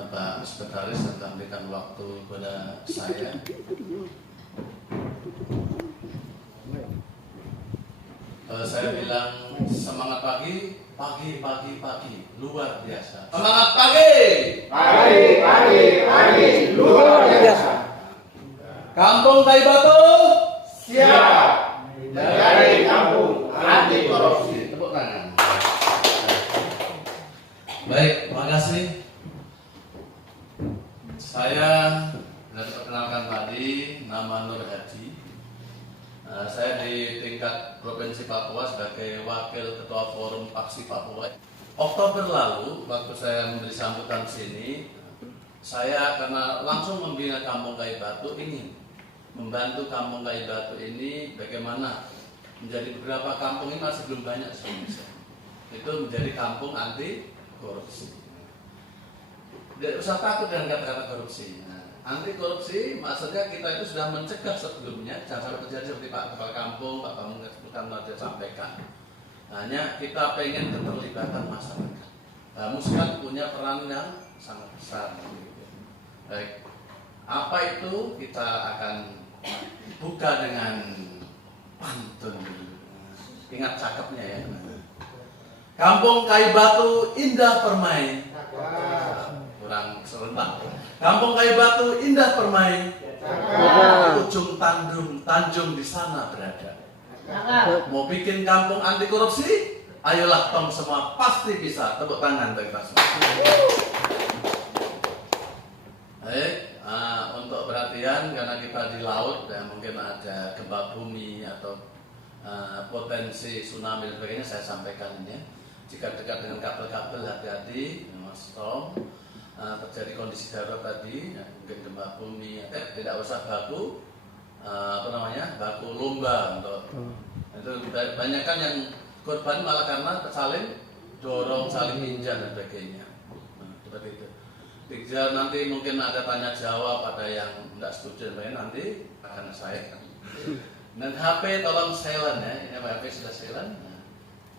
Bapak Sekretaris telah memberikan waktu kepada saya. Saya bilang semangat pagi, luar biasa. Semangat pagi, luar biasa. Kampung Kayu Batu siap dari kampung anti korupsi. Tepuk tangan. Baik, terima kasih. Saya sudah diperkenalkan tadi, nama Nur Hadi. Saya di tingkat Provinsi Papua sebagai Wakil Ketua Forum Paksi Papua. Oktober lalu, waktu saya memberi sambutan sini, saya karena langsung membina Kampung Kayu Batu ingin membantu Kampung Kayu Batu ini bagaimana menjadi beberapa kampung ini masih belum banyak di Indonesia. Itu menjadi kampung anti korupsi. Tidak usah takut dengan kata-kata korupsi. Anti korupsi maksudnya kita itu sudah mencegah sebelumnya, jangan sampai terjadi seperti Pak Kepala Kampung, Pak Pamungkas sudah sampaikan. Hanya kita pengen keterlibatan masyarakat. Muskan punya peran yang sangat besar. Baik, apa itu kita akan buka dengan pantun. Ingat cakepnya ya. Kampung Kayu Batu indah permai. Kurang serentak. Kampung Kayu Batu indah permai. Ujung Tanjung di sana berada. Mau bikin kampung anti korupsi? Ayolah tong semua pasti bisa. Tepuk tangan bagi kita semua. Baik, untuk perhatian karena kita di laut dan mungkin ada gempa bumi atau potensi tsunami dan sebagainya, saya sampaikan ini. Jika dekat dengan kabel-kabel hati-hati, Mas Tom. Terjadi kondisi darurat tadi, mungkin gempa bumi, tidak usah baku lomba untuk itu. Banyak kan yang korban malah karena saling dorong, saling pinjam dan sebagainya. Seperti itu. Jika nanti mungkin ada tanya jawab, ada yang tidak setuju dan nanti akan saya. Dan HP tolong silent ya, ini HP sudah silent.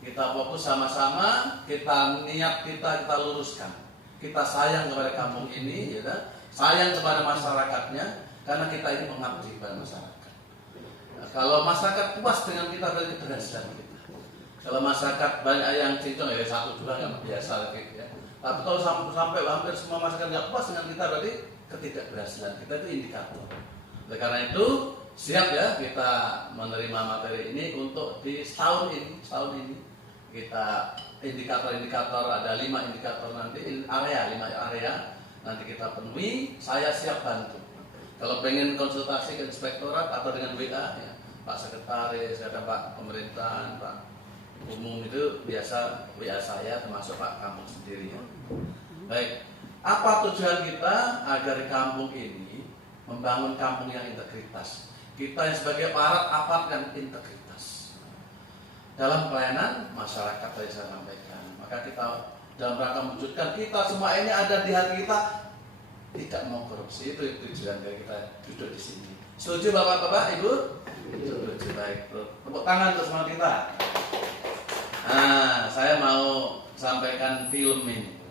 Kita fokus sama-sama, kita niat kita luruskan. Kita sayang kepada kampung ini, ya, sayang kepada masyarakatnya, karena kita ini mengabdi kepada masyarakat. Nah, kalau masyarakat puas dengan kita, berarti keberhasilan kita. Kalau masyarakat banyak yang cincong, ya satu dua yang biasa gitu ya. Tapi kalau sampai hampir semua masyarakat nggak puas dengan kita, berarti ketidakberhasilan kita itu indikator. Oleh karena itu siap ya kita menerima materi ini untuk di setahun ini. Kita indikator-indikator ada 5 indikator nanti 5 area nanti kita penuhi. Saya siap bantu. Kalau pengen konsultasi ke inspektorat atau dengan WA ya, Pak Sekretaris, ada Pak Pemerintahan, Pak Umum itu biasa WA saya termasuk Pak Kampung sendiri ya. Baik, apa tujuan kita agar di kampung ini membangun kampung yang integritas. Kita yang sebagai aparat yang integritas dalam pelayanan masyarakat tadi saya sampaikan. Maka kita dalam rangka mewujudkan kita semua ini ada di hati kita tidak mau korupsi, itu tujuan dari kita duduk di sini. Setuju Bapak-bapak, Ibu? Setuju. Baik. Tepuk tangan untuk semua kita. Nah, saya mau sampaikan film ini.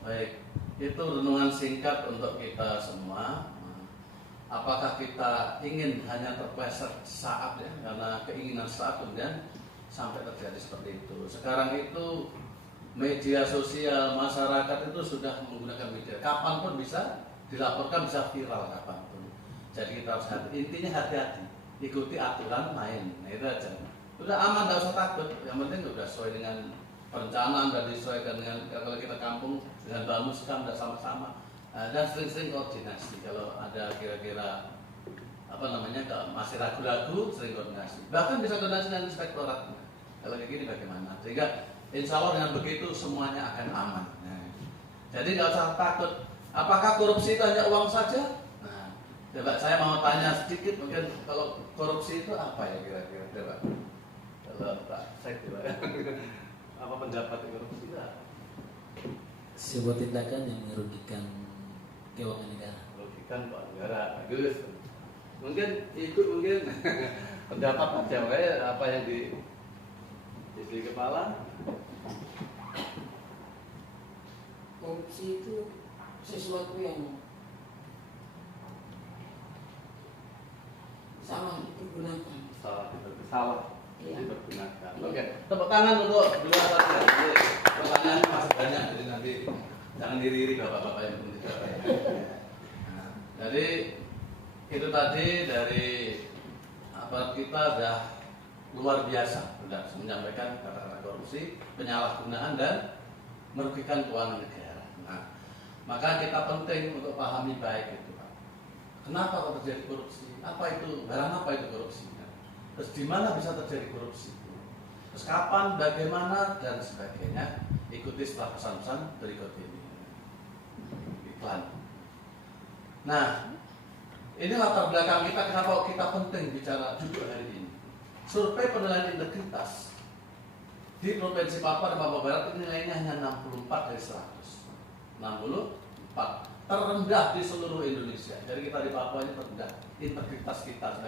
Baik, itu renungan singkat untuk kita semua. Apakah kita ingin hanya terpleset saat ya, karena keinginan saat kemudian sampai terjadi seperti itu. Sekarang itu media sosial, masyarakat itu sudah menggunakan media, kapanpun bisa dilaporkan bisa viral kapanpun. Jadi kita harus intinya hati-hati, ikuti aturan main. Nah, itu aja. Udah aman, nggak usah takut. Yang penting udah sesuai dengan perencanaan dan disesuaikan dengan kalau kita kampung dengan Bamuskam udah sama-sama. Dan sering-sering koordinasi kalau ada kira-kira apa namanya masih ragu-ragu, sering koordinasi. Bahkan bisa koordinasi dengan inspektorat. Kalau kayak gini bagaimana? Sehingga insya Allah dengan begitu semuanya akan aman. Nah, jadi nggak usah takut. Apakah korupsi itu hanya uang saja? Nah, coba saya mau tanya sedikit, mungkin kalau korupsi itu apa ya kira-kira? Coba. Kalau Pak Sek, apa pendapat korupsi itu? Sebuah tindakan yang merugikan keuangan negara. Merugikan Pak negara, bagus. Mungkin ikut pendapat aja, kayak apa yang di kepala. Korupsi itu sesuatu yang salah dipergunakan. Salah Iya. dipergunakan. Oke, tepuk tangan untuk dua saja. Pertanyaan masih banyak, jadi nanti jangan diri-diri bapak-bapak yang belum dijawab. Nah, jadi itu tadi dari aparat kita sudah luar biasa, sudah menyampaikan kata-kata korupsi, penyalahgunaan dan merugikan keuangan negara. Nah, maka kita penting untuk pahami baik itu, Pak. Kenapa kok terjadi korupsi? Apa itu? Barang apa itu korupsi? Terus di mana bisa terjadi korupsi? Terus kapan, bagaimana, dan sebagainya. Ikuti setelah pesan-pesan berikut ini. Iklan. Nah, ini latar belakang kita kenapa kita penting bicara duduk hari ini. Survei penilaian integritas di Provinsi Papua dan Papua Barat ini nilainya hanya 64 dari 100. 64 terendah di seluruh Indonesia. Jadi kita di Papua ini terendah integritas kita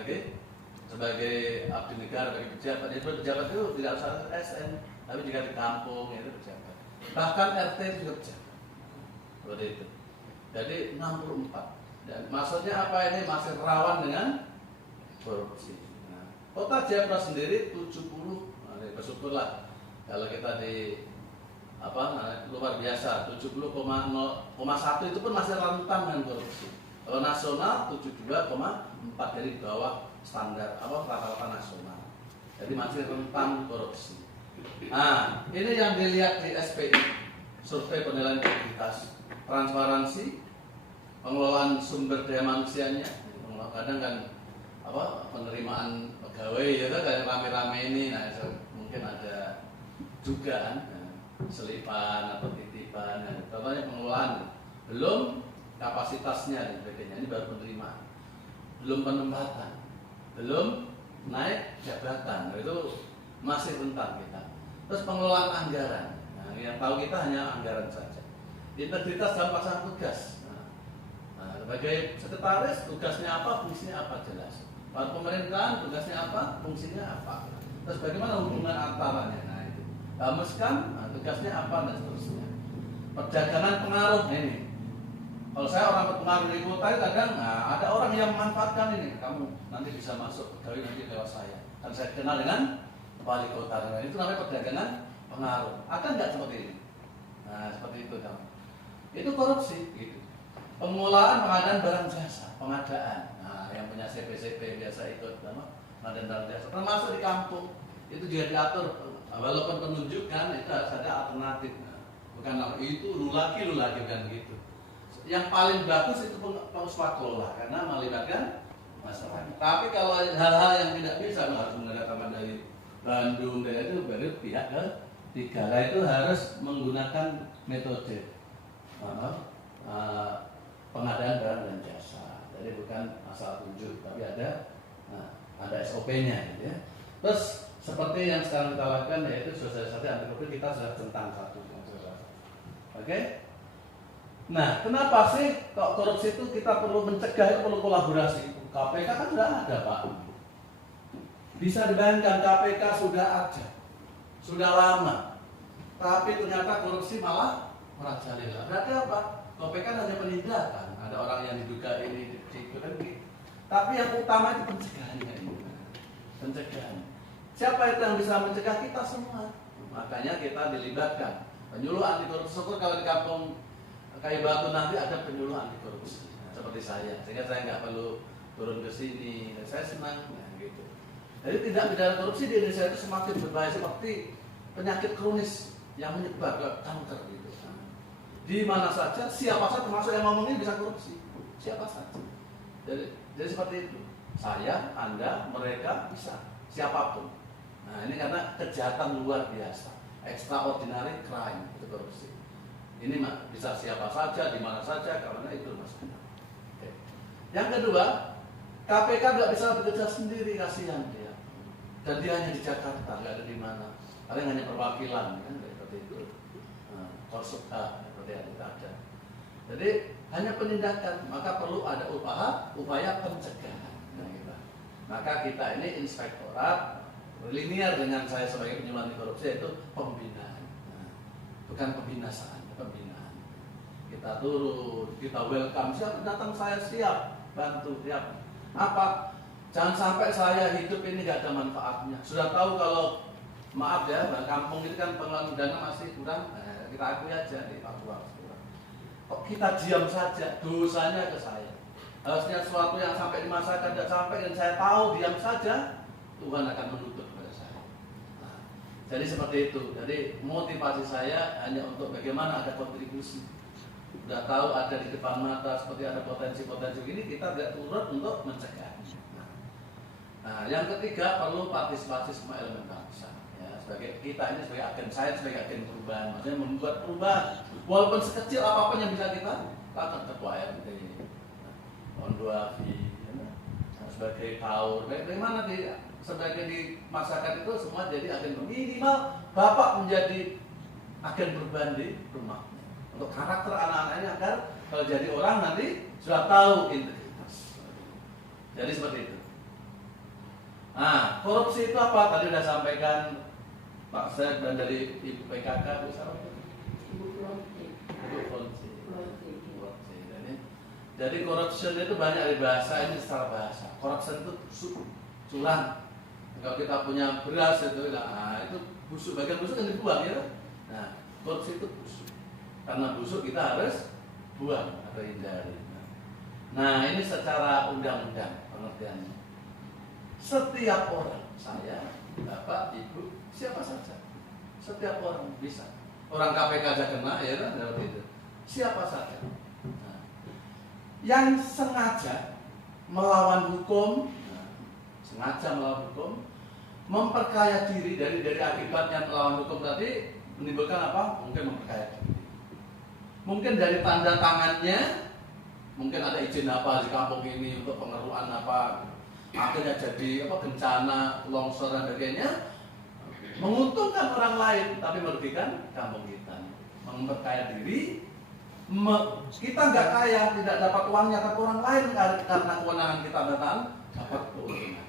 sebagai abdi negara, sebagai pejabat. Jadi pejabat itu tidak usah SN, tapi juga di kampung itu pejabat. Bahkan RT juga pejabat. Seperti itu. Jadi 64. Dan maksudnya apa ini masih rawan dengan korupsi. Nah, kota Jayapura sendiri 70. Nah, bersyukurlah kalau kita di luar biasa 70,1 itu pun masih rentan dengan korupsi. Kalau nasional 72,4 dari bawah standar rata-rata nasional. Jadi masih rentan korupsi. Nah, ini yang dilihat di SPI, survei penilaian integritas, transparansi, pengelolaan sumber daya manusianya. Kadang kan penerimaan pegawai ya kayak rame-rame ini, nah mungkin ada dugaan selipan atau titipan, contohnya pengelolaan belum kapasitasnya dan sebagainya, ini baru penerimaan, belum penempatan, belum naik jabatan, itu masih rentan kita. Terus pengelolaan anggaran, nah, yang tahu kita hanya anggaran saja. Integritas dalam pelaksanaan tugas, nah, sebagai sekretaris tugasnya apa, fungsinya apa jelas. Pada pemerintahan tugasnya apa, fungsinya apa. Terus bagaimana hubungan antaranya? Nah itu. Bamuskam, tugasnya apa dan seterusnya. Perdagangan pengaruh ini. Kalau saya orang berpengaruh di kota, kadang ada orang yang memanfaatkan ini. Kamu nanti bisa masuk pegawai nanti lewat saya. Dan saya kenal dengan wali kota. Nah, itu namanya perdagangan pengaruh. Ada nggak seperti ini? Nah seperti itu kamu. Itu korupsi. Gitu. Pengelolaan pengadaan barang jasa, pengadaan. Nah yang punya CP biasa ikut pengadaan barang jasa. Termasuk di kampung itu juga diatur. Walaupun penunjukan itu harus ada alternatif. Bukan itu lu lagi bukan gitu. Yang paling bagus itu swaswaklola karena melibatkan masyarakat. Tapi kalau hal-hal yang tidak bisa harus mendatangkan dari Bandung dan itu baru pihak ketiga. Nah, itu harus menggunakan metode pengadaan barang dan jasa. Jadi bukan asal tunjuk, tapi ada SOP-nya gitu ya. Terus seperti yang sekarang kita lakukan yaitu sosialisasi anti korupsi, kita sudah tentang satu. Oke? Nah, kenapa sih kok korupsi itu kita perlu mencegah, itu perlu kolaborasi? KPK kan sudah ada, Pak. Bisa dibayangkan KPK sudah ada, sudah lama. Tapi ternyata korupsi malah merajalela. Berarti apa? KPK hanya penindakan. Ada orang yang diduga ini, kan gitu. Tapi yang utama itu pencegahannya ini. Pencegahan. Siapa itu yang bisa mencegah? Kita semua. Makanya kita dilibatkan. Penyuluh anti korupsi. Syukur kalau di kampung Kayu Batu nanti ada penyuluh anti korupsi. seperti saya, sehingga saya nggak perlu turun ke sini, dan saya senang, nah, gitu. Jadi tindak pidana korupsi di Indonesia itu semakin berbahaya seperti penyakit kronis yang menyebar ke kanker gitu. Nah, di mana saja, siapa saja termasuk yang ngomongin bisa korupsi, siapa saja. Jadi seperti itu. Saya, Anda, mereka bisa, siapapun. Nah ini karena kejahatan luar biasa, extraordinary crime itu korupsi. Ini bisa siapa saja, di mana saja, karena itu maksudnya. Oke. Yang kedua, KPK nggak bisa bekerja sendiri, kasihan dia. Dan dia hanya di Jakarta, nggak ada di mana. Paling hanya perwakilan, kan seperti itu. Korsubha seperti yang kita ada. Jadi hanya penindakan, maka perlu ada upaya pencegahan. Maka kita ini inspektorat linear dengan saya sebagai penyuluh anti korupsi itu pembinaan, bukan pembinasaan, pembinaan. Kita turun, kita welcome, siap datang saya siap bantu, siap. Apa? Jangan sampai saya hidup ini gak ada manfaatnya. Sudah tahu kalau maaf ya, kampung ini kan pengelolaan dana masih kurang, kita akui aja di Papua kurang. Kok kita diam saja, dosanya ke saya. Harusnya sesuatu yang sampai di masa akan tidak sampai dan saya tahu diam saja, Tuhan akan menuntut kepada saya. Nah, jadi seperti itu. Jadi motivasi saya hanya untuk bagaimana ada kontribusi. Sudah tahu ada di depan mata seperti ada potensi-potensi ini, kita tidak turut untuk mencegah. Nah, yang ketiga perlu partisipasi semua elemen bangsa. Ya, sebagai kita ini sebagai agen, saya sebagai agen perubahan, maksudnya membuat perubahan. Walaupun sekecil apapun yang bisa kita lakukan, ketua RT ini. Onduafi, sebagai taur, bagaimana sebagai di masyarakat itu semua jadi agen minimal Bapak menjadi agen perubahan di rumahnya untuk karakter anak-anaknya agar kalau jadi orang nanti sudah tahu integritas. Jadi seperti itu. Nah, korupsi itu apa? Tadi sudah sampaikan Pak Sek dan dari Ibu PKK, Bu Sarah. Ibu Fonsi. Jadi corruption itu banyak di bahasa ini secara bahasa. Corruption itu busuk, curang. Kalau kita punya beras itu, nah itu busuk, bagian busuk yang dibuang ya. Nah, korupsi itu busuk. Karena busuk kita harus buang atau hindari. Nah, ini secara undang-undang pengertiannya. Setiap orang, saya, Bapak, Ibu, siapa saja, setiap orang bisa. Orang KPK aja kena, ya kan, seperti itu. Siapa saja. Yang sengaja melawan hukum, memperkaya diri dari akibatnya melawan hukum tadi menimbulkan apa? Mungkin memperkaya diri. Mungkin dari tanda tangannya, mungkin ada izin apa di kampung ini untuk pengeruan apa, akhirnya jadi apa bencana, longsor dan sebagainya, menguntungkan orang lain tapi merugikan kampung kita. Memperkaya diri. Kita nggak kaya, tidak dapat uangnya, tapi orang lain karena kewenangan kita dapat keuntungan.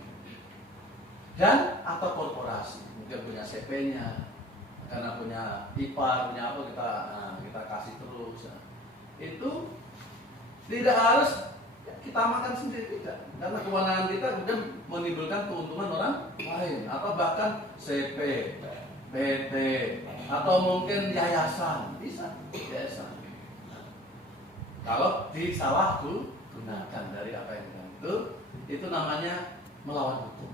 Dan atau korporasi, mungkin punya CP-nya, karena punya ipar, punya apa kita kasih terus. Itu tidak harus kita makan sendiri, tidak. Karena kewenangan kita kemudian menimbulkan keuntungan orang lain, atau bahkan CP, PT, atau mungkin yayasan, bisa yayasan. Kalau disalahgunakan dari apa yang itu namanya melawan hukum.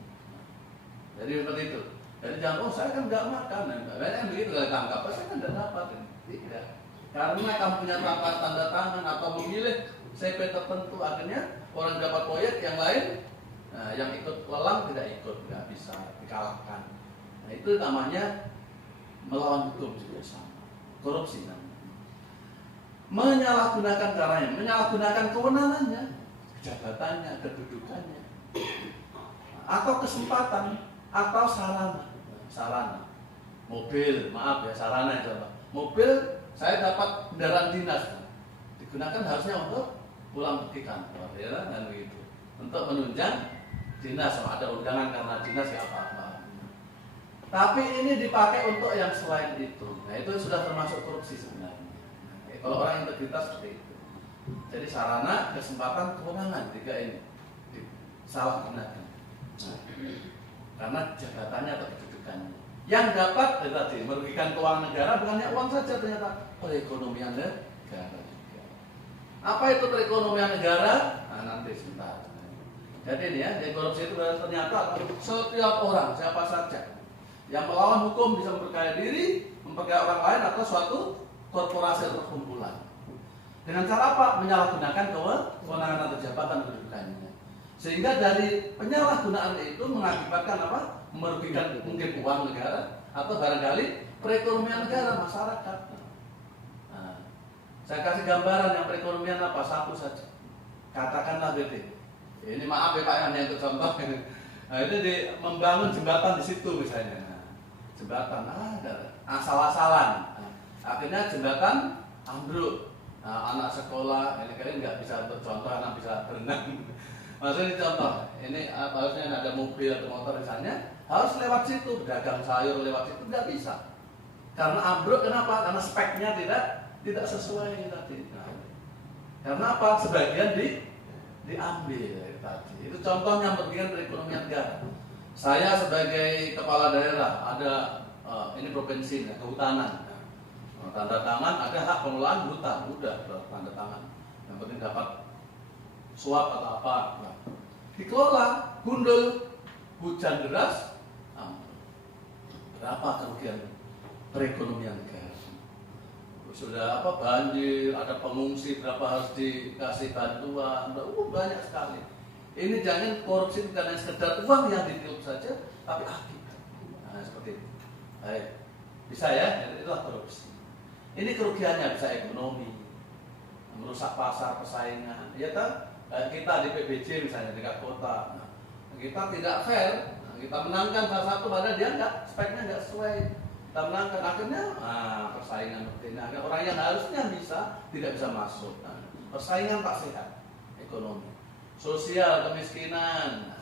Jadi seperti itu. Jadi jangan, saya kan nggak makan, banyak yang begitu kalau tangkap, saya kan nggak dapat. Tidak. Karena kamu punya tanda tangan atau memilih CP tertentu, akhirnya orang dapat proyek yang lain, nah, yang ikut lelang tidak ikut, nggak bisa dikalahkan. Nah itu namanya melawan hukum juga sama. Korupsi namanya. Menyalahgunakan caranya, menyalahgunakan kewenangannya, jabatannya, kedudukannya, atau kesempatan, atau sarana, mobil, maaf ya sarana itu apa? Mobil saya dapat kendaraan dinas, digunakan harusnya untuk pulang pergi kantor, ya kan begitu, untuk menunjang dinas, ada undangan karena dinas ya apa-apa. Tapi ini dipakai untuk yang selain itu, nah itu sudah termasuk korupsi sebenarnya. Kalau orang integritas seperti itu. Jadi sarana, kesempatan, kewenangan tiga ini salah gunakan. Nah, karena jabatannya atau kedudukannya. Yang dapat tadi merugikan keuangan negara bukannya uang saja, ternyata perekonomian negara juga. Apa itu perekonomian negara? Nah, nanti sebentar. Jadi ini ya, jadi korupsi itu ternyata setiap orang, siapa saja yang melawan hukum bisa memperkaya diri, memperkaya orang lain atau suatu korporasi atau perkumpulan. Dengan cara apa? Menyalahgunakan kewenangan atau jabatan kedudukannya. Sehingga dari penyalahgunaan itu mengakibatkan apa? Merugikan mungkin uang negara atau barangkali perekonomian negara, masyarakat. Nah, saya kasih gambaran yang perekonomian apa? Satu saja. Katakanlah BT. Ini maaf ya Pak, hanya untuk contoh. Nah, itu membangun jembatan di situ misalnya. Nah, jembatan ada asal-asalan. Nah, akhirnya jembatan ambruk. Nah, anak sekolah ini kalian nggak bisa untuk contoh, anak bisa berenang. Maksudnya contoh, ini harusnya ada mobil atau motor misalnya, harus lewat situ, dagang sayur lewat situ nggak bisa. Karena ambruk, kenapa? Karena speknya tidak sesuai tadi. Nah, karena apa? Sebagian diambil tadi. Itu contohnya merugikan perekonomian negara. Saya sebagai kepala daerah ada ini provinsi, kehutanan. Tanda tangan ada hak pengelolaan hutan, udah tanda tangan. Yang penting dapat suap atau apa. Nah, dikelola, gundul, hujan deras, berapa kerugian perekonomian negara? Sudah apa banjir, ada pengungsi berapa harus dikasih bantuan, banyak sekali. Ini jangan korupsi bukan hanya sekedar uang yang ditiup saja, tapi akibat. Nah, seperti itu. Baik. Bisa ya, itulah korupsi. Ini kerugiannya bisa ekonomi, merusak pasar persaingan. Ya kan? Kita di PBJ misalnya dekat kota, nah, kita tidak fair, nah, kita menangkan salah satu padahal dia speknya nggak sesuai. Kita menangkan akhirnya persaingan seperti ini. Akhirnya orang yang harusnya tidak bisa masuk. Nah, persaingan tak sehat, ekonomi, sosial kemiskinan,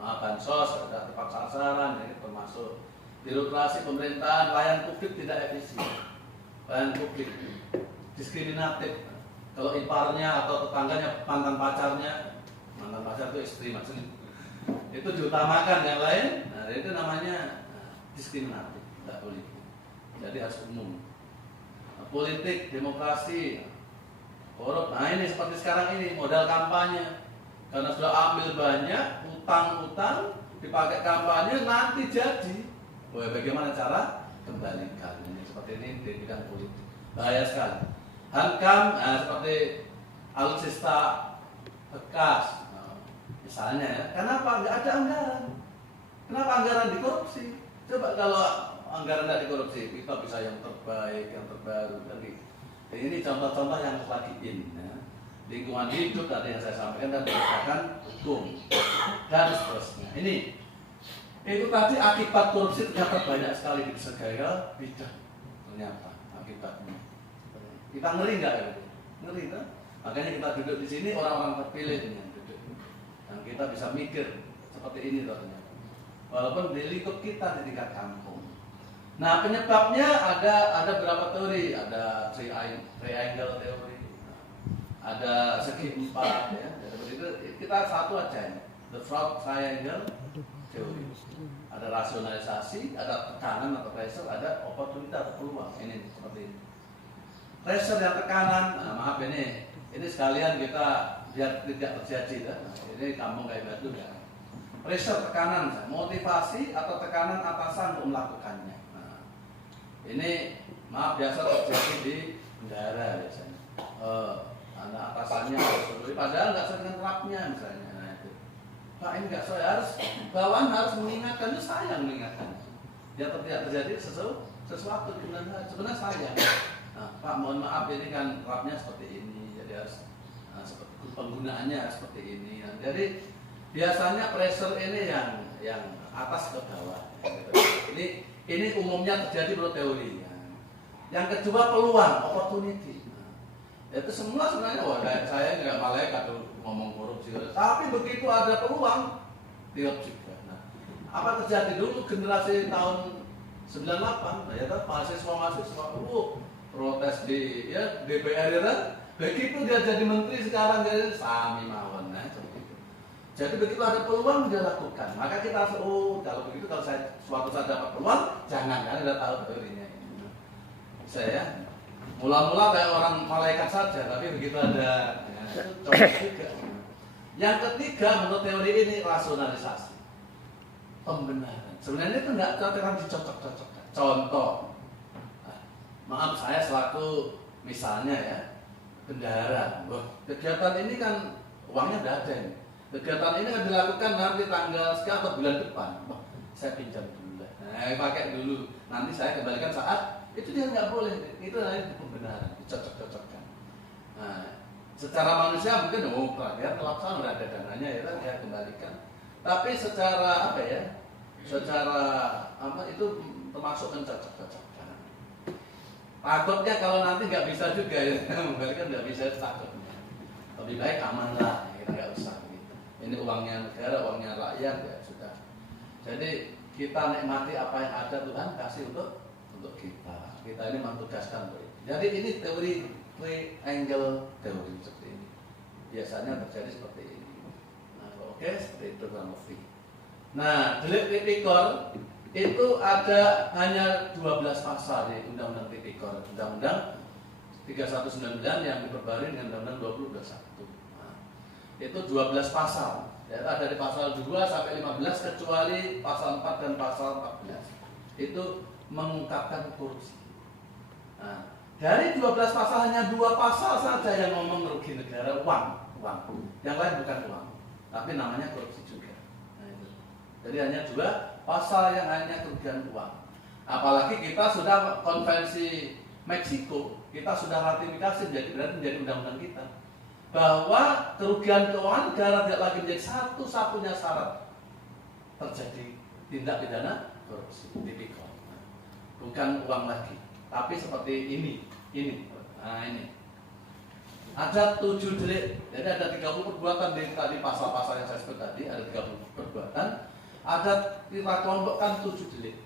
bansos ada tepat sasaran, ini termasuk birokrasi pemerintahan, pelayan publik tidak efisien. Pelayan publik diskriminatif. Kalau iparnya atau tetangganya mantan pacar itu istri maksudnya, itu diutamakan yang lain. Nah, itu namanya diskriminatif, tidak boleh. Jadi harus umum. Nah, politik, demokrasi, korup. Nah ini seperti sekarang ini modal kampanye. Karena sudah ambil banyak utang-utang dipakai kampanye nanti jadi. Bagaimana cara kembalikan? Seperti ini di bidang politik bahaya sekali. Hankam seperti alutsista bekas, misalnya ya. Kenapa nggak ada anggaran? Kenapa anggaran dikorupsi? Coba kalau anggaran tidak dikorupsi, kita bisa yang terbaik, yang terbaru lagi. Ini contoh-contoh yang lagi ya. Lingkungan hidup tadi yang saya sampaikan dan berdasarkan hukum dan seterusnya. Ini itu tadi akibat korupsi ternyata banyak sekali di segala bidang. Ternyata akibatnya kita ngeri nggak ya? Ngeri kan? Makanya kita duduk di sini orang-orang terpilih ini yang duduk dan kita bisa mikir seperti ini ternyata. Walaupun di lingkup kita di tingkat kampung. Nah penyebabnya ada berapa teori? Ada triangle teori, ada segi empat ya. Jadi kita satu aja ya. The fraud triangle teori. Ada rasionalisasi, ada tekanan atau pressure, ada opportunity atau peluang. Ini seperti ini. Pressure dan tekanan, maaf ini sekalian kita biar tidak terjadi ya. Ini kampung kayak batu ya. Pressure tekanan, motivasi atau tekanan atasan untuk melakukannya. Nah, ini maaf biasa terjadi di bendara biasanya. Anak atasannya harus padahal nggak sesuai dengan rapnya misalnya. Nah, itu. Pak ini nggak sesuai, bawahan harus mengingatkan, itu sayang mengingatkan. Dia tidak terjadi sesuatu sebenarnya sayang. Nah, Pak mohon maaf ini kan rapnya seperti ini, jadi harus seperti penggunaannya seperti ini. Nah, jadi biasanya pressure ini yang atas ke bawah. Ini umumnya terjadi menurut teori. Yang kedua peluang, opportunity. Itu semua sebenarnya saya nggak malaikat ngomong korupsi, tapi begitu ada peluang tiap juga. Nah, apa terjadi dulu generasi tahun 98, ya kan mahasiswa protes di DPR ya kan, begitu dia jadi menteri sekarang jadi sami mawon, nah seperti itu. Jadi begitu ada peluang dia lakukan, maka kita harus kalau begitu kalau saya suatu saat dapat peluang jangan ada tahu teorinya ini. Saya Mula-mula kayak orang malaikat saja, tapi begitu ada itu cocok juga. Yang ketiga menurut teori ini rasionalisasi, pembenaran. Sebenarnya itu nggak cocokan dicocok-cocokkan. Contoh, maaf saya selaku misalnya ya bendahara, kegiatan ini kan uangnya udah ada nih. Kegiatan ini akan dilakukan nanti tanggal sekian atau bulan depan. Wah, saya pinjam dulu lah. Nah, pakai dulu. Nanti saya kembalikan saat itu dia nggak boleh. Itu namanya pembenaran, dicocok-cocokkan. Nah, secara manusia mungkin terakhir pelaksanaan udah ada dananya ya kan, dia kembalikan. Tapi secara apa ya? Secara apa itu termasuk mencocok-cocokkan. Takutnya kalau nanti nggak bisa juga ya, kembalikan nggak bisa takutnya. Lebih baik aman lah, kita nggak usah gitu. Ini uangnya negara, uangnya rakyat ya sudah. Jadi kita nikmati apa yang ada Tuhan kasih untuk kita. Kita ini mentugaskan untuk itu. Jadi ini teori triangle teori seperti ini. Biasanya terjadi seperti ini. Nah, oke, seperti itu kurang lebih. Nah, delik tipikor itu ada hanya 12 pasal di Undang-Undang Tipikor, Undang-Undang 3199 yang diperbarui dengan Undang-Undang 2021. Nah, itu 12 pasal. Ya, ada di pasal 2 sampai 15 kecuali pasal 4 dan pasal 14. Itu mengungkapkan korupsi. Nah, dari 12 pasal hanya 2 pasal saja yang ngomong merugi negara, uang. Yang lain bukan uang, tapi namanya korupsi juga. Nah, itu. Jadi hanya 2 pasal yang hanya kerugian uang. Apalagi kita sudah konvensi Meksiko, kita sudah ratifikasi menjadi undang-undang kita bahwa kerugian keuangan negara tidak lagi menjadi satu-satunya syarat terjadi tindak pidana korupsi, tipikor. Bukan uang lagi, tapi seperti ini. Nah, ini. Ada 7 delik, jadi ada 30 perbuatan di pasal-pasal yang saya sebut tadi, ada 30 perbuatan. Ada kita kelompokkan 7 delik.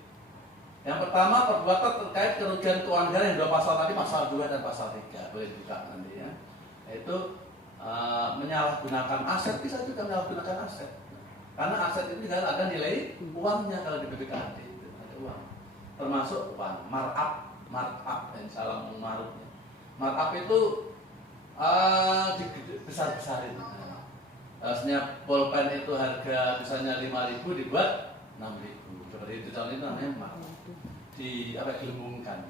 Yang pertama perbuatan terkait kerugian keuangan negara yang 2 pasal tadi, pasal 2 dan pasal 3, boleh dibuka nanti ya. Yaitu menyalahgunakan aset, bisa juga menyalahgunakan aset. Karena aset itu juga ada nilai uangnya kalau di BPKAD itu ada uang. Termasuk uang markup dan salam marupnya. Markup itu besar-besarin. Harusnya pulpen itu harga misalnya 5.000 dibuat 6.000. Seperti itu contohnya itu namanya markup. Gelembungkan.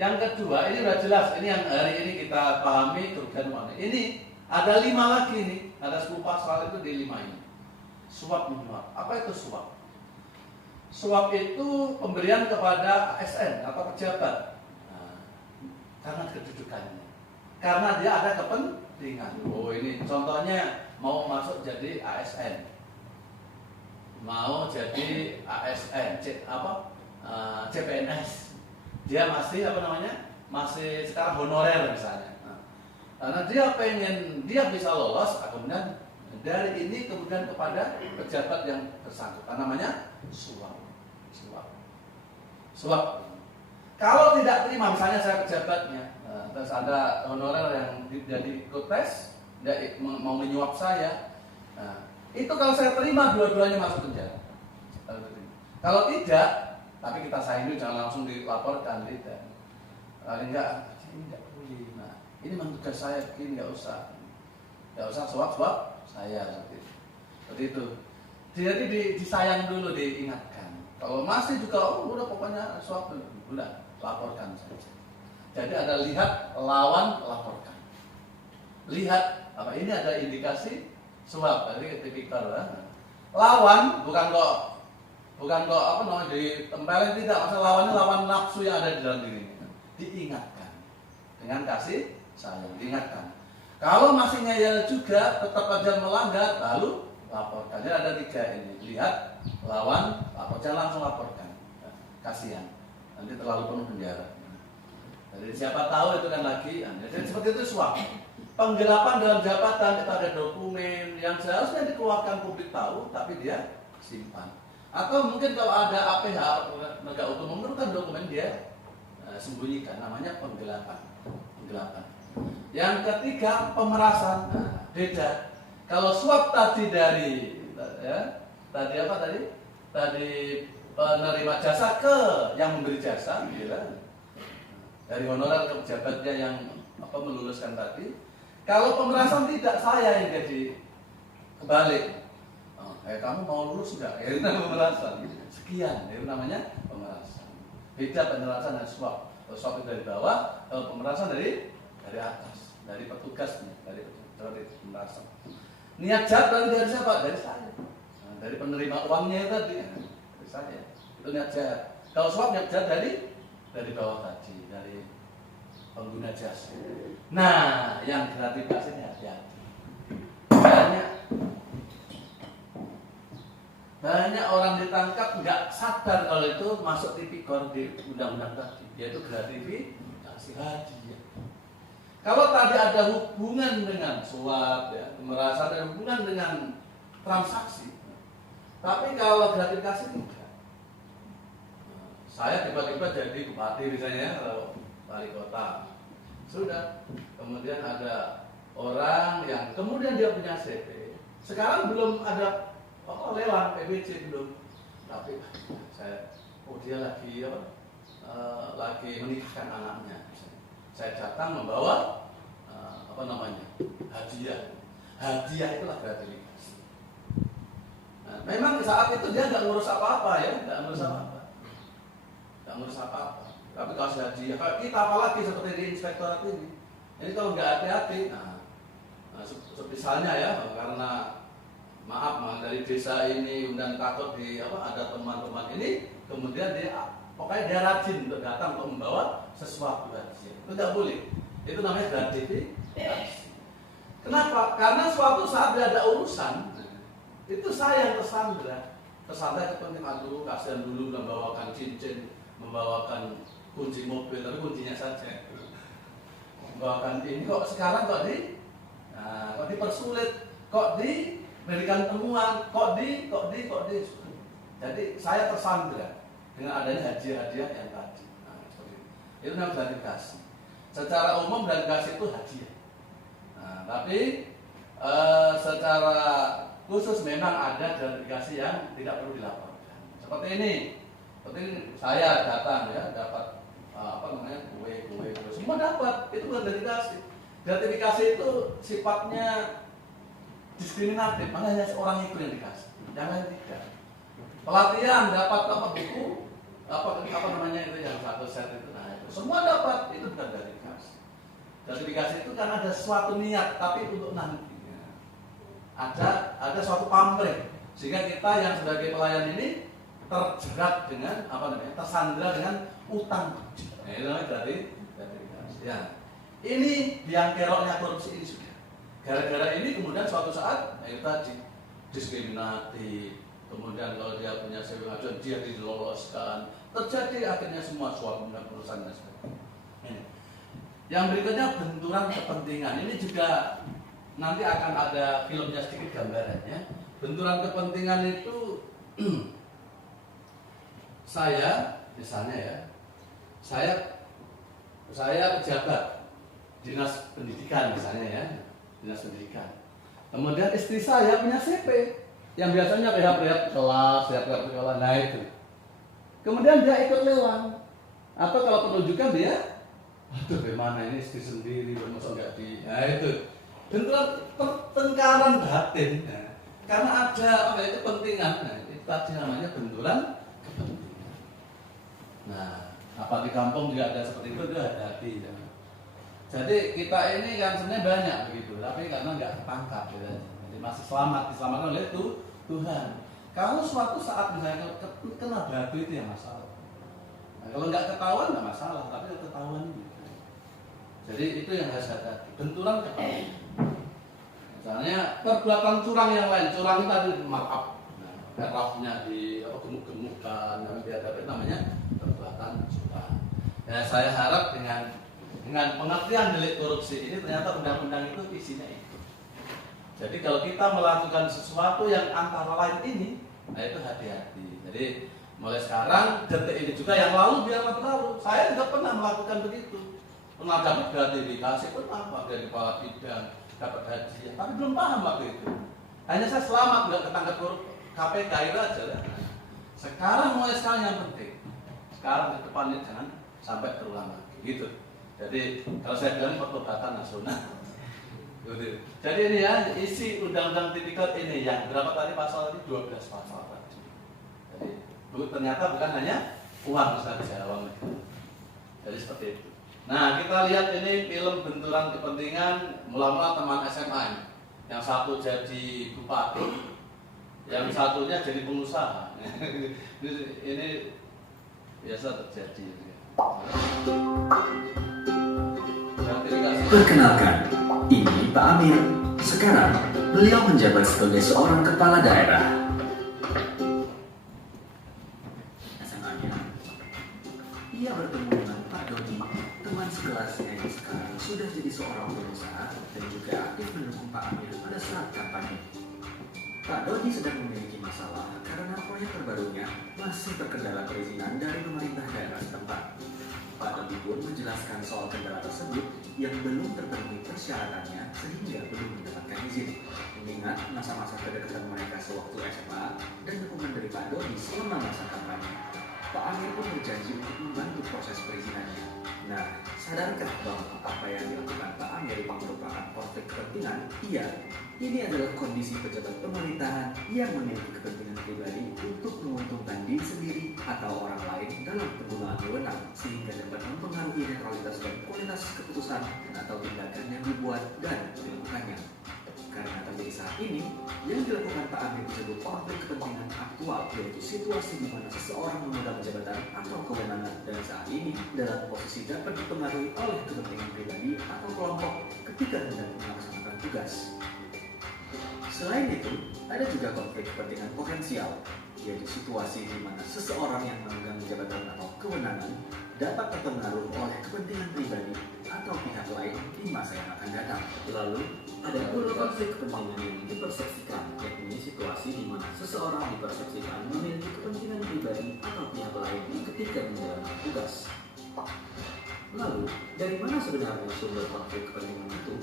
Yang kedua, ini sudah jelas, ini yang hari ini kita pahami kerugian uang. Ini ada 5 lagi nih, ada 10 pasal itu di 5 ini. Suap menyuap. Apa itu suap? Suap itu pemberian kepada ASN atau pejabat. Nah, karena kedudukannya. Karena dia ada kepentingan. Oh, ini contohnya mau masuk jadi ASN. Mau jadi ASN, CPNS. Dia masih masih sekarang honorer misalnya. Karena dia bisa lolos, kemudian dari ini kemudian kepada pejabat yang bersangkutan, namanya suap. Kalau tidak terima, misalnya saya pejabatnya, terus ada honorer yang jadi ikut tes, dia mau menyuap saya, itu kalau saya terima dua-duanya masuk penjara. Kalau tidak, tapi kita sayang dulu, jangan langsung dilaporkan, tidak. Kalau enggak, ini enggak boleh. Nah, ini tugas saya, begini nggak usah suap saya seperti itu. Jadi disayang dulu, diingatkan. Kalau masih juga, udah pokoknya suap dulu, udah laporkan saja. Jadi ada lihat, lawan, laporkan. Lihat apa ini ada indikasi suap dari tipikor. Lawan bukan kok ditempelin, tidak. Masalah lawannya lawan nafsu yang ada di dalam dirinya. Diingatkan dengan kasih sayang, diingatkan. Kalau masih ngeyel juga, tetap aja melanggar, lalu laporkan. Jadi ada 3 ini, lihat, lawan, lapor. Jangan langsung laporkan, kasihan, nanti terlalu penuh penjara. Jadi siapa tahu itu kan lagi. Jadi seperti itu suap. Penggelapan dalam jabatan, itu ada dokumen yang seharusnya dikeluarkan publik tahu, tapi dia simpan. Atau mungkin kalau ada APH, penegak hukum memerlukan dokumen, dia sembunyikan, namanya penggelapan. Yang ketiga, pemerasan. Nah, beda. Kalau suap tadi tadi penerima jasa ke yang memberi jasa, dari honorer ke pejabatnya yang meluluskan tadi. Kalau pemerasan tidak, saya yang jadi kebalik. Kamu mau lulus enggak? Itu namanya pemerasan. Sekian, itu namanya pemerasan. Beda penjelasan dan suap. Kalau suap itu dari bawah, kalau pemerasan dari atas, dari petugasnya, dari pemerasan. Niat jahat berarti dari siapa? Dari saya. Dari penerima uangnya tadi, dari saya. Itu niat jahat. Kalau suap niat jahat dari bawah tadi, dari pengguna jasa. Nah, yang gratifikasi ini hati-hati. Banyak orang ditangkap nggak sadar kalau itu masuk tipikor di undang-undang tadi, yaitu gratifikasi hadiah. Kalau tadi ada hubungan dengan suap, ya, merasa ada hubungan dengan transaksi, tapi kalau gratifikasi tidak. Saya tiba-tiba jadi bupati misalnya, kalau wali kota, sudah. Kemudian ada orang yang kemudian dia punya CP. Sekarang belum ada lelang PBC belum, tapi dia lagi menikahkan anaknya. Saya datang membawa hadiah. Hadiah itulah gratifikasi. Nah, memang saat itu dia nggak ngurus apa-apa ya, nggak ngurus apa-apa. Tapi kalau hadiah, kalau kita apalagi seperti di inspektorat ini kalau nggak hati-hati, misalnya ya, karena maaf dari desa ini undang takut ada teman-teman ini, kemudian pokoknya dia rajin untuk datang untuk membawa sesuatu hadiah. Itu nggak boleh. Itu namanya gratifikasi. Kenapa? Karena suatu saat dia ada urusan, itu saya yang tersandra kepentingan dulu, kasihan dulu membawakan cincin, membawakan kunci mobil, tapi kuncinya saja. Membawakan ini kok sekarang kok dipersulit, kok diberikan temuan, kok di. Jadi saya tersandra dengan adanya hadiah-hadiah yang tadi. Itu namanya gratifikasi. Secara umum gratifikasi itu hadiah. Tapi secara khusus memang ada gratifikasi yang tidak perlu dilaporkan. Seperti ini saya datang ya, dapat kue, semua dapat, itu bukan gratifikasi. Gratifikasi itu sifatnya diskriminatif, makanya orang itu yang dikasih, yang lain tidak. Pelatihan dapat buku, itu yang satu set itu, itu semua dapat, itu bukan gratifikasi. Gratifikasi itu kan ada suatu niat, tapi untuk nantinya. Ada suatu pamrih, sehingga kita yang sebagai pelayan ini terjerat dengan tersandra dengan utang. Itu namanya gratifikasi. Ya. Ini biang keroknya korupsi ini sudah. Gara-gara ini kemudian suatu saat itu tadi diskriminatif. Kemudian kalau dia punya CV ajuan dia diloloskan. Terjadi akhirnya semua suap dan perusahaan dan sebagainya. Yang berikutnya benturan kepentingan. Ini juga nanti akan ada filmnya sedikit gambarannya. Benturan kepentingan itu saya misalnya ya, saya pejabat dinas pendidikan misalnya ya, dinas pendidikan. Kemudian istri saya punya CP yang biasanya lihat kelas, sekolah, nah itu. Kemudian dia ikut lelang, atau kalau penunjukan dia, bagaimana ini istri sendiri, masa nggak di, nah itu. Benturan pertengkaran batin, nah, karena ada kepentingan, nah itu tadi namanya benturan kepentingan. Nah, apa di kampung juga ada seperti itu hati-hati. Ya. Jadi kita ini kan sebenarnya banyak begitu, tapi karena nggak ketangkap, gitu. Jadi masih diselamatkan oleh Tuhan. Kalau suatu saat misalnya kena batu itu yang masalah. Nah, kalau nggak ketahuan nggak masalah, tapi ketahuan gitu. Jadi itu yang harus hati-hati. Benturan kepentingan. Misalnya perbuatan curang yang lain, curang itu tadi markup, rafnya di gemuk-gemukkan, namanya perbuatan curang. Ya, saya harap dengan pengertian delik korupsi ini ternyata undang-undang itu isinya itu. Jadi kalau kita melakukan sesuatu yang antara lain ini, nah itu hati-hati. Jadi mulai sekarang detik ini juga yang lalu biarlah berlalu. Saya juga pernah melakukan begitu. Pernah dapat gratifikasi, pernah dari kepala bidang dapat hadiah, tapi belum paham waktu itu. Hanya saya selamat nggak ketangkap KPK itu aja. Sekarang mulai sekarang yang penting. Sekarang ke depan ini jangan sampai terulang lagi. gitu. Jadi kalau saya bilang pertobatan nasional. Gitu. Jadi ini ya isi undang-undang tipikor ini yang berapa tadi pasal ini 12 pasal tadi. Jadi ternyata bukan hanya uang saja uang negara. Jadi seperti itu. Nah kita lihat ini film benturan kepentingan mula-mula teman SMA ini. Yang satu jadi bupati, yang satunya jadi pengusaha. Ini biasa terjadi. Perkenalkan, ini Pak Amir. Sekarang, beliau menjabat sebagai seorang kepala daerah. SMA-nya, ia bertemu dengan Pak Dodi, teman sekelasnya yang sekarang sudah jadi seorang pengusaha dan juga aktif mendukung Pak Amir pada saat kampanye. Pak Dodi sedang memiliki masalah karena proyek terbarunya masih terkendala perizinan dari pemerintah daerah setempat. Pak Dodi pun menjelaskan soal kendala tersebut yang belum terpenuhi persyaratannya sehingga belum mendapatkan izin. Mengingat masa-masa kedekatan mereka sewaktu SMA dan dukungan dari Pak Dodi selama masa kampanye, Pak Amir pun berjanji untuk membantu proses perizinannya. Nah, sadarkah bahwa apa yang dilakukan Pak Amir itu merupakan konflik kepentingan? Iya, ini adalah kondisi pejabat pemerintahan yang memiliki kepentingan pribadi untuk menguntungkan diri sendiri atau orang lain dalam penggunaan wewenang sehingga dapat mempengaruhi netralitas dan kualitas keputusan atau tindakan yang dibuat dan dilakukannya. Karena terjadi saat ini, yang dilakukan Pak Amir disebut konflik kepentingan aktual, yaitu situasi di mana seseorang memegang jabatan atau kewenangan dan saat ini dalam posisi dapat dipengaruhi oleh kepentingan pribadi atau kelompok ketika hendak melaksanakan tugas. Selain itu, ada juga konflik kepentingan potensial, yaitu situasi di mana seseorang yang memegang jabatan atau kewenangan dapat terpengaruh oleh kepentingan pribadi atau pihak lain di masa yang akan datang. Lalu, ada pula konflik kepentingan yang dipersepsikan, yakni situasi di mana seseorang dipersepsikan memiliki kepentingan pribadi atau pihak lain ketika menjalankan tugas. Lalu, dari mana sebenarnya sumber konflik kepentingan itu?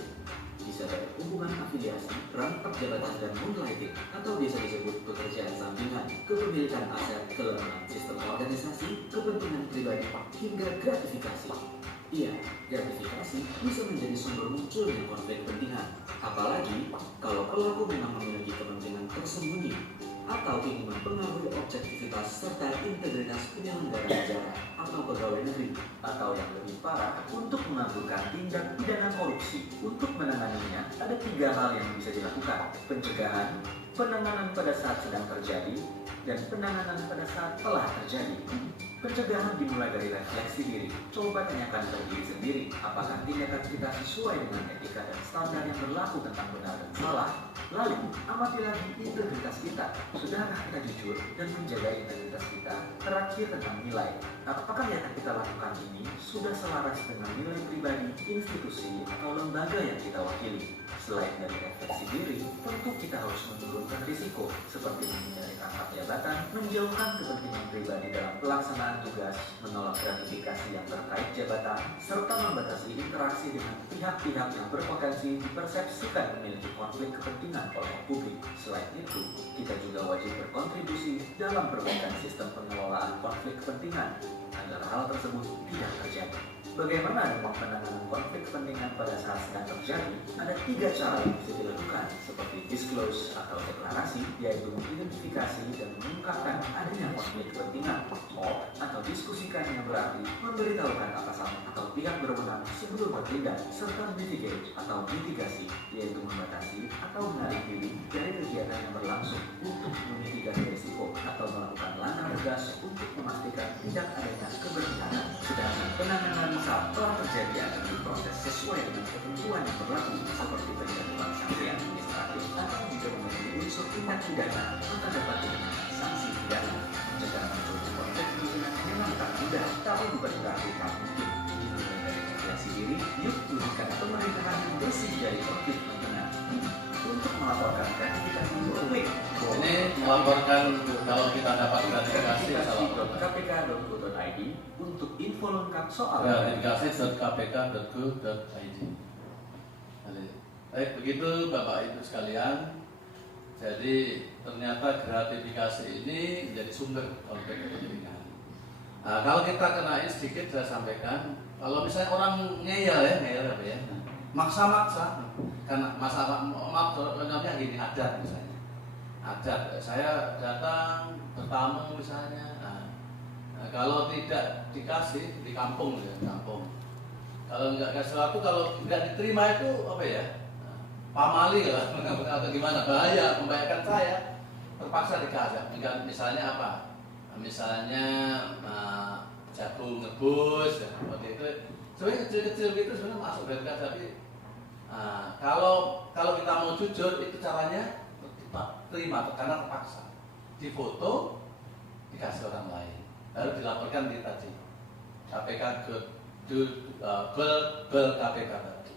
Bisa dari hubungan afiliasi, rangkap jabatan dan moonlighting, atau biasa disebut pekerjaan sampingan, kepemilikan aset, kelemahan sistem organisasi, kepentingan pribadi, hingga gratifikasi. Iya, gratifikasi bisa menjadi sumber munculnya konflik kepentingan. Apalagi kalau pelaku memang memiliki kepentingan tersembunyi atau ingin mempengaruhi objektivitas serta integritas penyelenggara negara atau pegawai negeri, atau yang lebih parah, untuk mengaburkan tindak pidana korupsi. Untuk menanganinya, ada 3 hal yang bisa dilakukan: pencegahan, penanganan pada saat sedang terjadi, dan penanganan pada saat telah terjadi. Pencegahan dimulai dari refleksi diri. Coba tanyakan ke diri sendiri, apakah tindakan kita sesuai dengan etika dan standar yang berlaku tentang benar dan salah? Lalu, amati lagi integritas kita. Sudahkah kita jujur dan menjaga integritas kita? Terakhir tentang nilai. Apakah yang akan kita lakukan ini sudah selaras dengan nilai pribadi, institusi, atau lembaga yang kita wakili? Selain dari refleksi diri, tentu kita harus menurunkan risiko, seperti menghindari rangkap jabatan, menjauhkan kepentingan pribadi dalam pelaksanaan tugas, menolak gratifikasi yang terkait jabatan, serta membatasi interaksi dengan pihak-pihak yang berpotensi dipersepsikan memiliki konflik kepentingan oleh publik. Selain itu, kita juga wajib berkontribusi dalam perbaikan sistem pengelolaan konflik kepentingan agar hal tersebut tidak terjadi. Bagaimana dengan penanganan konflik kepentingan pada saat sedang terjadi? Ada 3 cara yang bisa dilakukan, seperti disclose atau deklarasi, yaitu mengidentifikasi dan mengungkapkan adanya konflik kepentingan, atau diskusikan yang berarti memberitahukan atasan atau pihak berwenang sebelum bertindak, serta mitigate atau mitigasi, yaitu membatasi atau menarik diri dari kegiatan yang berlangsung untuk memitigasi risiko atau melakukan langkah tegas untuk memastikan tidak adanya keberpihakan. Sedangkan penanganan saat telah terjadi akan diproses sesuai dengan ketentuan yang berlaku, seperti penjatuhan sanksi administratif atau jika memenuhi unsur tindak pidana maka dapat dikenakan sanksi pidana. Mencegah munculnya konflik kepentingan memang tak mudah, tapi bukan berarti tak mungkin. Dimulai dari refleksi diri, yuk jadikan pemerintahan yang bersih dari konflik kepentingan. Untuk melaporkan gratifikasi, klik Ini melaporkan kalau kita dapat gratifikasi kpk.go.id untuk info lengkap soal gratifikasi.kpk.go.id. Baik, begitu Bapak Ibu sekalian. Jadi ternyata gratifikasi ini menjadi sumber konflik kepentingan. Nah, kalau kita kenain sedikit saya sampaikan, kalau misalnya orang ngeyel apa ya, maksa-maksa, karena masalah maaf contohnya gini, adat misalnya, adat saya datang bertamu misalnya, nah, kalau tidak dikasih di kampung ya, kampung, kalau nggak kasih sesuatu, kalau nggak diterima itu apa ya, pamali lah, atau gimana, bahaya, membahayakan saya, terpaksa dikasih, misalnya apa? Misalnya jagung ngebus, ya, seperti itu. Sebenarnya kecil-kecil gitu sebenarnya masuk berkah, tapi kalau kita mau jujur itu caranya terima karena terpaksa. Difoto, dikasih orang lain, lalu dilaporkan di tadi KPK KPK tadi.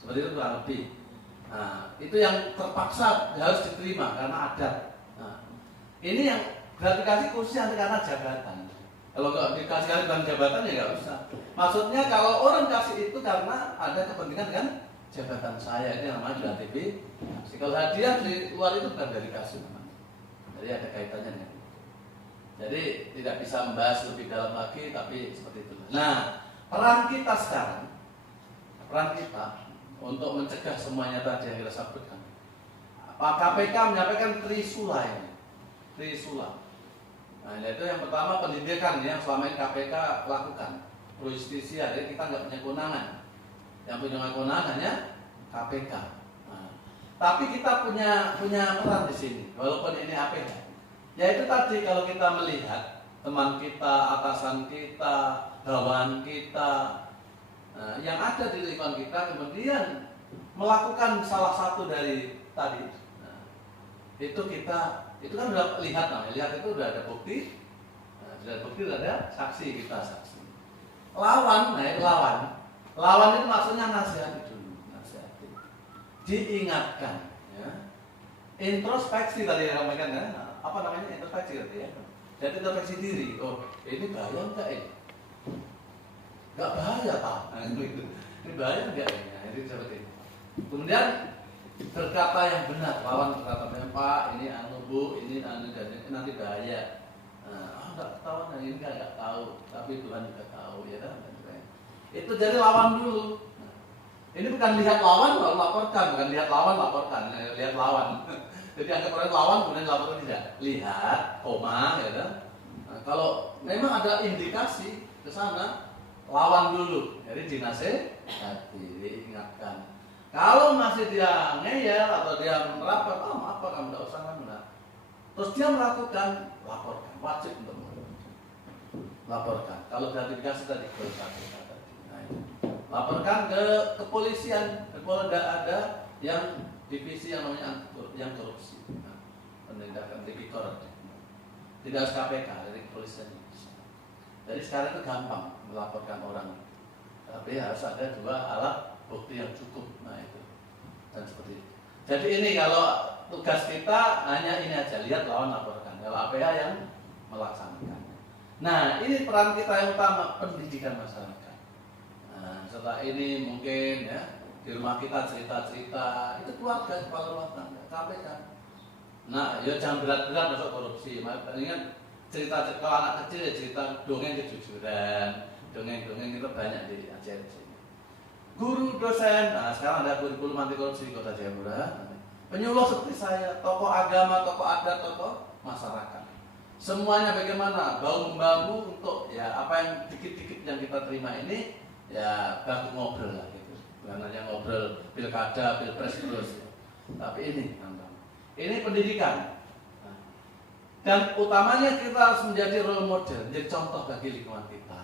Seperti itu kurang lebih. Itu yang terpaksa harus diterima karena adat. Ini yang gratifikasi khususnya karena jabatan. Kalau nggak dikasih dengan jabatan ya nggak usah. Maksudnya kalau orang kasih itu karena ada kepentingan dengan jabatan saya, ini namanya gratifikasi. Kalau hadiah di luar itu bukan dari kasih namanya. Jadi ada kaitannya dengan itu. Jadi tidak bisa membahas lebih dalam lagi, tapi seperti itu. Nah, peran kita sekarang, peran kita untuk mencegah semuanya tadi yang kita sebutkan. Pak KPK menyampaikan trisula ini, trisula. Nah, itu yang pertama pendidikan yang selama ini KPK lakukan, pro justisia, jadi kita nggak punya kewenangan. Yang punya kewenangannya KPK. Nah, tapi kita punya peran di sini, walaupun ini APH. Yaitu tadi kalau kita melihat teman kita, atasan kita, bawahan kita, yang ada di lingkungan kita kemudian melakukan salah satu dari tadi, itu kan udah lihat namanya, lihat itu udah ada bukti, udah ada saksi, kita saksi. Lawan itu maksudnya nasihati dulu, nasihati, diingatkan, ya. Introspeksi tadi yang namanya kan, apa namanya introspeksi tadi ya. Jadi introspeksi diri, oh ini bahaya enggak ini? Enggak bahaya Pak, ini bahaya enggak ini? Nah, itu seperti itu. Kemudian berkata yang benar, lawan berkata yang Pak, ini Bu, ini nanti bahaya. Enggak ketahuan, ini enggak tahu, tapi Tuhan juga tahu, ya kan? Itu jadi lawan dulu. Ini bukan lihat lawan lalu laporkan, bukan lihat lawan laporkan, lihat lawan. Jadi anggap orang lawan kemudian laporkan tidak. Lihat, koma, ya kan? Nah, kalau memang ada indikasi ke sana, lawan dulu. Jadi dinasehati, diingatkan. Kalau masih dia ngeyel atau dia merapat, apa kamu tidak usah benar. Terus dia melakukan, laporkan, wajib untuk laporkan. Kalau gratifikasi tadi ke KPK tadi, nah itu. Laporkan ke kepolisian, kalau ada yang divisi yang namanya yang korupsi, penindakan tipikor, tidak harus KPK, dari kepolisian bisa. Jadi sekarang itu gampang melaporkan orang, tapi harus ada 2 alat bukti yang cukup, nah itu dan seperti itu. Jadi ini kalau tugas kita hanya ini aja, lihat lawan laporkan, kalau APH yang melaksanakan. Nah ini peran kita yang utama, pendidikan masyarakat. Nah setelah ini mungkin ya di rumah kita cerita-cerita, itu keluarga, kepala rumah tangga, KPK. Nah ya jangan berat-berat masuk korupsi, palingan cerita kalau anak kecil ya cerita dongeng kejujuran, dongeng-dongeng itu banyak di ACRC. Guru, dosen, nah sekarang ada kurikulum anti korupsi di Kota Jayapura. Penyuluh seperti saya, tokoh agama, tokoh adat, tokoh masyarakat. Semuanya bagaimana bahu-membahu untuk ya apa yang dikit-dikit yang kita terima ini ya baku ngobrol lah gitu. Bukan hanya ngobrol pilkada, pilpres terus ya. Tapi ini pendidikan. Dan utamanya kita harus menjadi role model, menjadi contoh bagi lingkungan kita.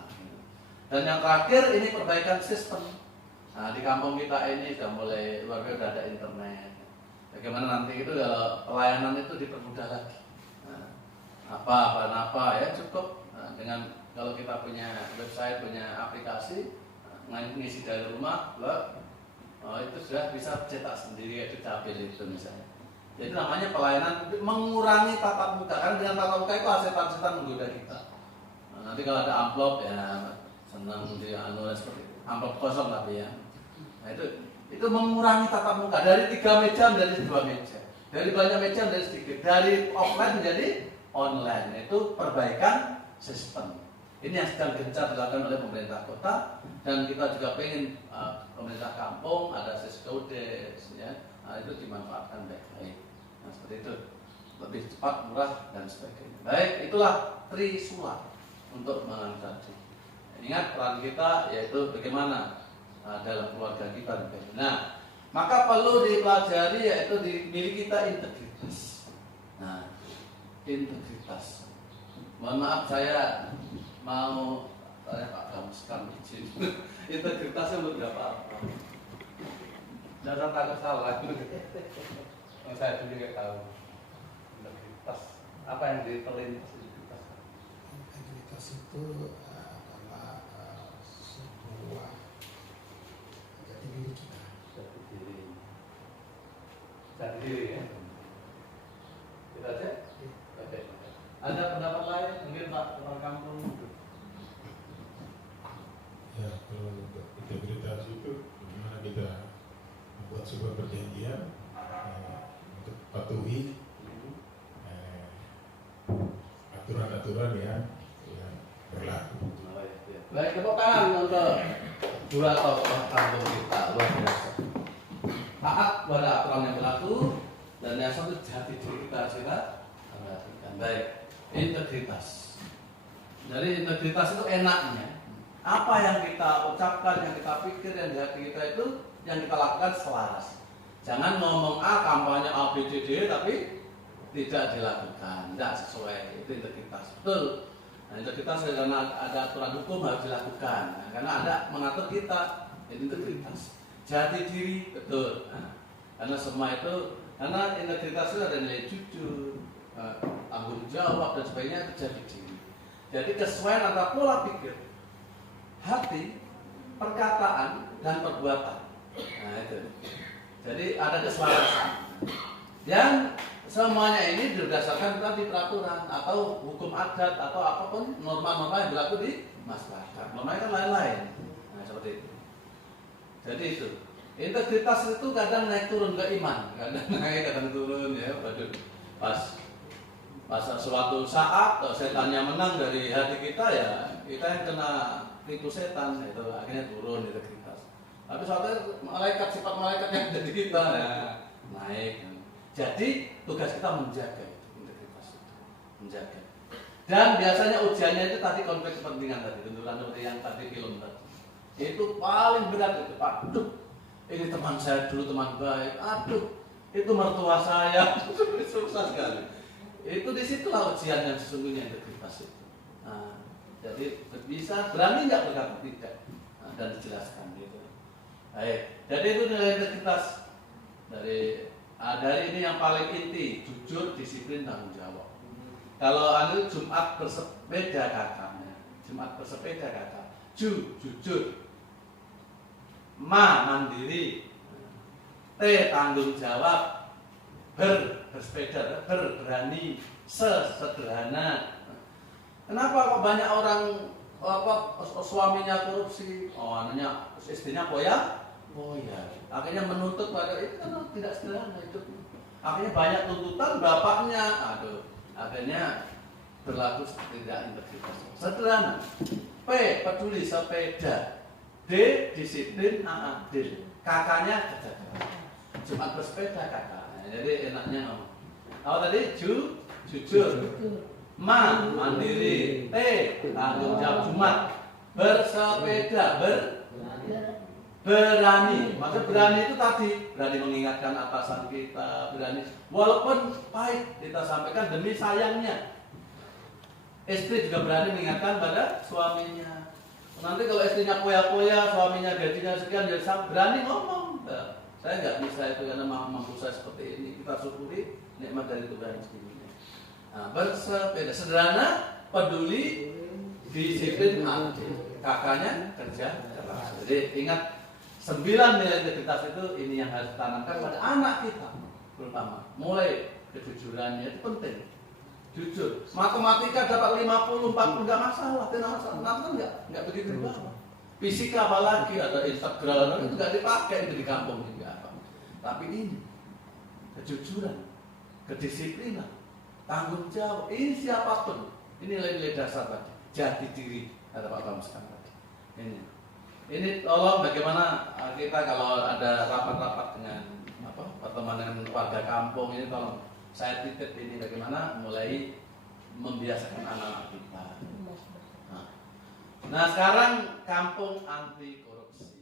Dan yang terakhir ini perbaikan sistem. Nah di kampung kita ini sudah mulai luar biasa, ada internet. Bagaimana nanti itu kalau pelayanan itu dipermudah lagi. Apa ya cukup dengan kalau kita punya website, punya aplikasi, ngisi dari rumah, itu sudah bisa cetak sendiri, itu tabel itu misalnya. Jadi namanya pelayanan mengurangi tatap muka, kan dengan tatap muka itu setan-setan menggoda kita. Nanti kalau ada amplop ya senang dia seperti itu. Amplop kosong tapi ya. Nah itu mengurangi tatap muka dari 3 meja menjadi 2 meja, dari banyak meja menjadi sedikit, dari offline menjadi online. Itu perbaikan sistem. Ini yang sedang gencar dilakukan oleh pemerintah kota, dan kita juga pengen pemerintah kampung ada seskodes, ya, nah, itu dimanfaatkan baik-baik. Nah, seperti itu, lebih cepat, murah, dan sebagainya. Baik, itulah Trisula untuk mengatasi. Ingat peran kita yaitu bagaimana dalam keluarga kita. Nah, maka perlu dipelajari yaitu di milik kita integritas. Nah, integritas. Mohon maaf saya mau tanya Pak Kamskan izin. Integritasnya berapa apa? Jangan takut salah. Saya sendiri nggak tahu. Integritas. Apa yang diterlintas integritas? Integritas itu adalah sebuah jati diri kita. Jati diri. Jati diri ya. Kita aja. Oke. Ada pendapat lain mungkin Pak orang kampung? Ya, kalau untuk integritas itu bagaimana kita membuat sebuah perjanjian untuk patuhi aturan-aturan yang berlaku. Baik, tepuk tangan untuk dua tokoh kampung kita, luar biasa. Taat pada aturan yang berlaku, dan yang satu jati diri kita perhatikan. Baik, integritas. Jadi integritas itu enaknya apa yang kita ucapkan, yang kita pikir, yang di hati kita itu yang kita lakukan selaras. Jangan ngomong A, kampanye A, B, C, D, tapi tidak dilakukan, tidak sesuai. Itu integritas, betul. Nah, integritas karena ada aturan hukum harus dilakukan. Nah, karena ada mengatur kita, itu integritas. Jati diri, betul. Nah, karena semua itu, karena integritas itu ada nilai jujur, tanggung jawab dan sebagainya, itu jati diri. Jadi kesesuaian antara pola pikir, hati, perkataan, dan perbuatan. Nah itu. Jadi ada keselarasan. Yang semuanya ini berdasarkan tadi peraturan atau hukum adat atau apapun norma-norma yang berlaku di masyarakat. Normanya kan lain-lain. Nah seperti itu. Jadi itu. Integritas itu kadang naik turun ke iman, kadang naik, kadang turun ya. Waduh. Pas suatu saat setannya menang dari hati kita ya, kita yang kena tipu setan itu akhirnya turun integritas. Tapi suatu malaikat, sifat malaikat yang ada di kita ya naik. Jadi tugas kita menjaga integritas itu, menjaga. Dan biasanya ujiannya itu tadi konflik kepentingan tadi, benturan seperti yang tadi film tadi. Itu paling berat itu, Pak. Aduh, ini teman saya dulu teman baik. Aduh, itu mertua saya. Susah sekali. Itu disitulah ujian yang sesungguhnya integritas itu. Nah, jadi bisa berani nggak berkata tidak, dan dijelaskan gitu. Baik, jadi itu nilai integritas dari ini yang paling inti, jujur, disiplin, tanggung jawab. Kalau anu Jumat bersepeda kakaknya, Jumat bersepeda kakak, jujur, mandiri, tanggung jawab, bersepeda, berani, sederhana. Kenapa kok banyak orang suaminya korupsi, anunya istrinya poya? Akhirnya menuntut pada itu kan tidak sederhana itu. Akhirnya banyak tuntutan bapaknya, akhirnya berlaku tidak integritas. Sederhana. P, peduli sepeda. D, disiplin, adil. Kakaknya kerja keras. Jumat bersepeda kakak. Jadi enaknya ngomong. Apa tadi? Jujur. Mandiri. T, tanggung jawab. Jumat bersepeda. Berani. Maksud berani itu tadi berani mengingatkan atasan kita, berani walaupun pahit kita sampaikan demi sayangnya. Istri juga berani mengingatkan pada suaminya. Nanti kalau istrinya poya-poya, suaminya gajinya sekian, dia berani ngomong. Saya nggak bisa itu karena mampu saya seperti ini. Kita syukuri nikmat dari Tuhan sebelumnya. Nah, bersepeda sederhana, peduli, disiplin, adil. Kakaknya kerja keras. Jadi ingat 9 nilai integritas itu ini yang harus ditanamkan pada anak kita, terutama. Mulai kejujurannya itu penting. Jujur. Matematika dapat 50, 40 nggak masalah, tidak masalah. Nanti nggak begitu banget. Fisika apalagi ada integral itu nggak dipakai itu di kampung juga. Tapi ini kejujuran, kedisiplinan, tanggung jawab. Ini siapapun. Ini nilai-nilai dasar tadi. jati diri, kata Pak Bamsud tadi. Ini tolong bagaimana kita kalau ada rapat-rapat dengan pertemanan dengan warga kampung ini, tolong saya titip ini bagaimana mulai membiasakan anak-anak kita. Nah sekarang kampung anti korupsi.